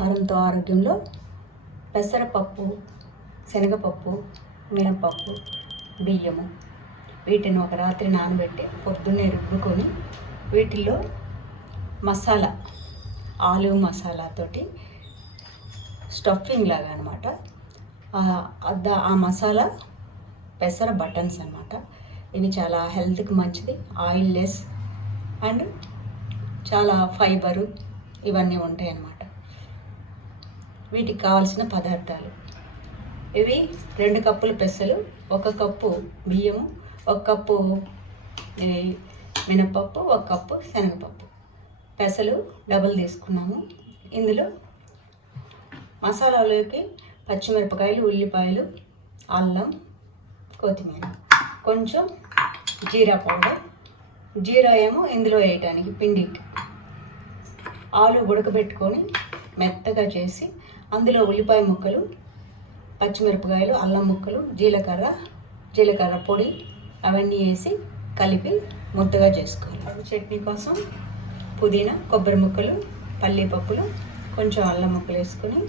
ఆహారంతో ఆరోగ్యంలో పెసరపప్పు, శనగపప్పు, మినపప్పు, బియ్యము వీటిని ఒక రాత్రి నానబెట్టి పొద్దున్నే రుబ్బుకొని వీటిల్లో మసాలా, ఆలు మసాలాతోటి స్టఫింగ్ లాగా అనమాట. ఆ మసాలా పెసర బటన్స్ అనమాట. ఇవి చాలా హెల్త్కి మంచిది, ఆయిల్ లెస్ అండ్ చాలా ఫైబరు ఇవన్నీ ఉంటాయి అన్నమాట. వీటికి కావాల్సిన పదార్థాలు ఇవి: 2 కప్పులు పెసలు, 1 కప్పు బియ్యము, 1 కప్పు మినపప్పు, 1 కప్పు శనగపప్పు. పెసలు డబుల్ తీసుకున్నాము. ఇందులో మసాలాలోకి పచ్చిమిరపకాయలు, ఉల్లిపాయలు, అల్లం, కొత్తిమీర, కొంచెం జీరా పౌడర్. జీరా ఏమో ఇందులో వేయటానికి పిండికి. ఆలు ఉడకబెట్టుకొని మెత్తగా చేసి అందులో ఉల్లిపాయ ముక్కలు, పచ్చిమిరపకాయలు, అల్లం ముక్కలు, జీలకర్ర పొడి అవన్నీ వేసి కలిపి ముద్దగా చేసుకోవాలి. చట్నీ కోసం పుదీనా, కొబ్బరి ముక్కలు, పల్లి పప్పులు, కొంచెం అల్లం ముక్కలు వేసుకొని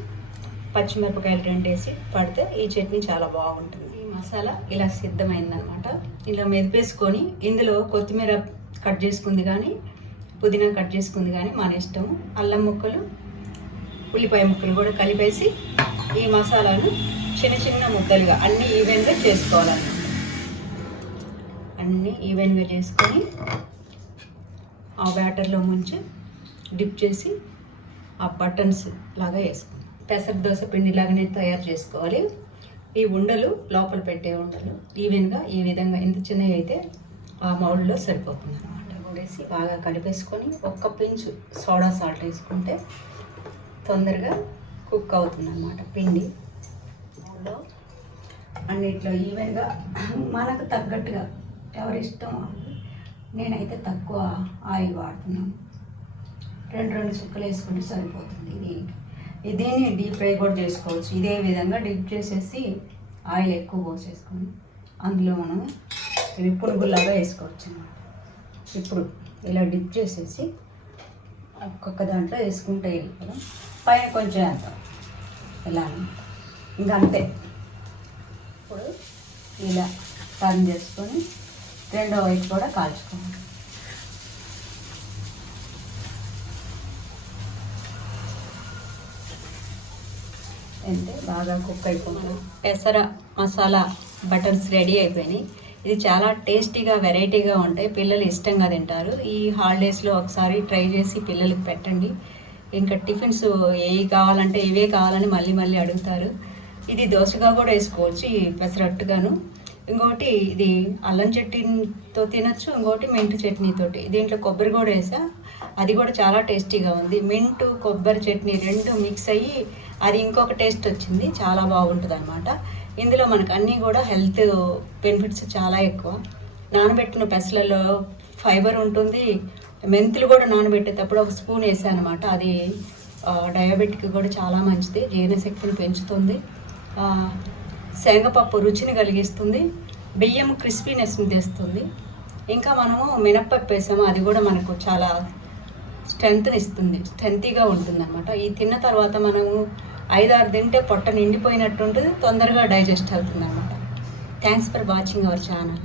పచ్చిమిరపకాయలు 2 వేసి పడితే ఈ చట్నీ చాలా బాగుంటుంది. ఈ మసాలా ఇలా సిద్ధమైందనమాట. ఇలా మెదిపేసుకొని ఇందులో కొత్తిమీర కట్ చేసుకుంది కానీ, పుదీనా కట్ చేసుకుంది కానీ మన ఇష్టము. అల్లం ముక్కలు, ఉల్లిపాయ ముక్కలు కూడా కలిపేసి ఈ మసాలాను చిన్న చిన్న ముద్దలుగా అన్నీ ఈవెన్గా చేసుకోవాలన్నమాట. అన్నీ ఈవెన్గా చేసుకొని ఆ బ్యాటర్లో ముంచి డిప్ చేసి ఆ బటన్స్ లాగా వేసుకోవాలి. పెసర దోశ పిండిలాగానే తయారు చేసుకోవాలి. ఈ ఉండలు లోపల పెట్టే ఉండలు ఈవెన్గా ఈ విధంగా ఇంత చిన్నవి అయితే ఆ మౌల్డ్లో సరిపోతుంది అనమాట. వేసి బాగా కలిపేసుకొని 1 పించు సోడా సాల్ట్ వేసుకుంటే తొందరగా కుక్ అవుతుంది అన్నమాట పిండి. అన్నిట్లో ఈవెన్గా మనకు తగ్గట్టుగా ఎవరి ఇష్టం. నేనైతే తక్కువ ఆయిల్ వాడుతున్నాను. 2 చుక్కలు వేసుకుంటే సరిపోతుంది. దీన్ని డీప్ ఫ్రై కూడా చేసుకోవచ్చు. ఇదే విధంగా డిప్ చేసేసి ఆయిల్ ఎక్కువ పోసేసుకొని అందులో మనం ఇవి పునుగుల్లాగా వేసుకోవచ్చు అన్నమాట. ఇప్పుడు ఇలా డిప్ చేసేసి ఒక్కొక్క దాంట్లో వేసుకుంటే వెళ్ళిపోదాం. పైన కొంచెం వేద్దాం ఇలా ఇంకా అంతే. ఇప్పుడు ఇలా టర్న్ చేసుకొని రెండో వైపు కూడా కాల్చుకోవాలి. అంటే బాగా కుక్ అయిపోతుంది. పెసర మసాలా బటన్స్ రెడీ అయిపోయినాయి. ఇది చాలా టేస్టీగా, వెరైటీగా ఉంటాయి. పిల్లలు ఇష్టంగా తింటారు. ఈ హాలిడేస్లో ఒకసారి ట్రై చేసి పిల్లలకి పెట్టండి. ఇంకా టిఫిన్స్ ఏవి కావాలంటే ఇవే కావాలని మళ్ళీ అడుగుతారు. ఇది దోశగా కూడా వేసుకోవచ్చు, ఈ పెసరట్టుగాను. ఇంకోటి ఇది అల్లం చట్నీతో తినచ్చు, ఇంకోటి మింట్ చట్నీతోటి. దీంట్లో కొబ్బరి కూడా వేసా, అది కూడా చాలా టేస్టీగా ఉంది. మింటు కొబ్బరి చట్నీ 2 మిక్స్ అయ్యి అది ఇంకొక టేస్ట్ వచ్చింది, చాలా బాగుంటుంది అనమాట. ఇందులో మనకు అన్నీ కూడా హెల్త్ బెనిఫిట్స్ చాలా ఎక్కువ. నానబెట్టిన పెసలలో ఫైబర్ ఉంటుంది. మెంతులు కూడా నానబెట్టేటప్పుడు 1 స్పూన్ వేసాను అనమాట. అది డయాబెటిక్ కూడా చాలా మంచిది, జీర్ణశక్తిని పెంచుతుంది. శనగపప్పు రుచిని కలిగిస్తుంది, బియ్యం క్రిస్పీనెస్ని తెస్తుంది. ఇంకా మనము మినప్పప్పు వేసాము, అది కూడా మనకు చాలా స్ట్రెంగ్త్ని ఇస్తుంది, స్ట్రెంతీగా ఉంటుంది అనమాట. ఈ తిన్న తర్వాత మనము 5-6 తింటే పొట్ట నిండిపోయినట్టు ఉంటుంది, తొందరగా డైజెస్ట్ అవుతుంది అనమాట. Thanks for watching our channel.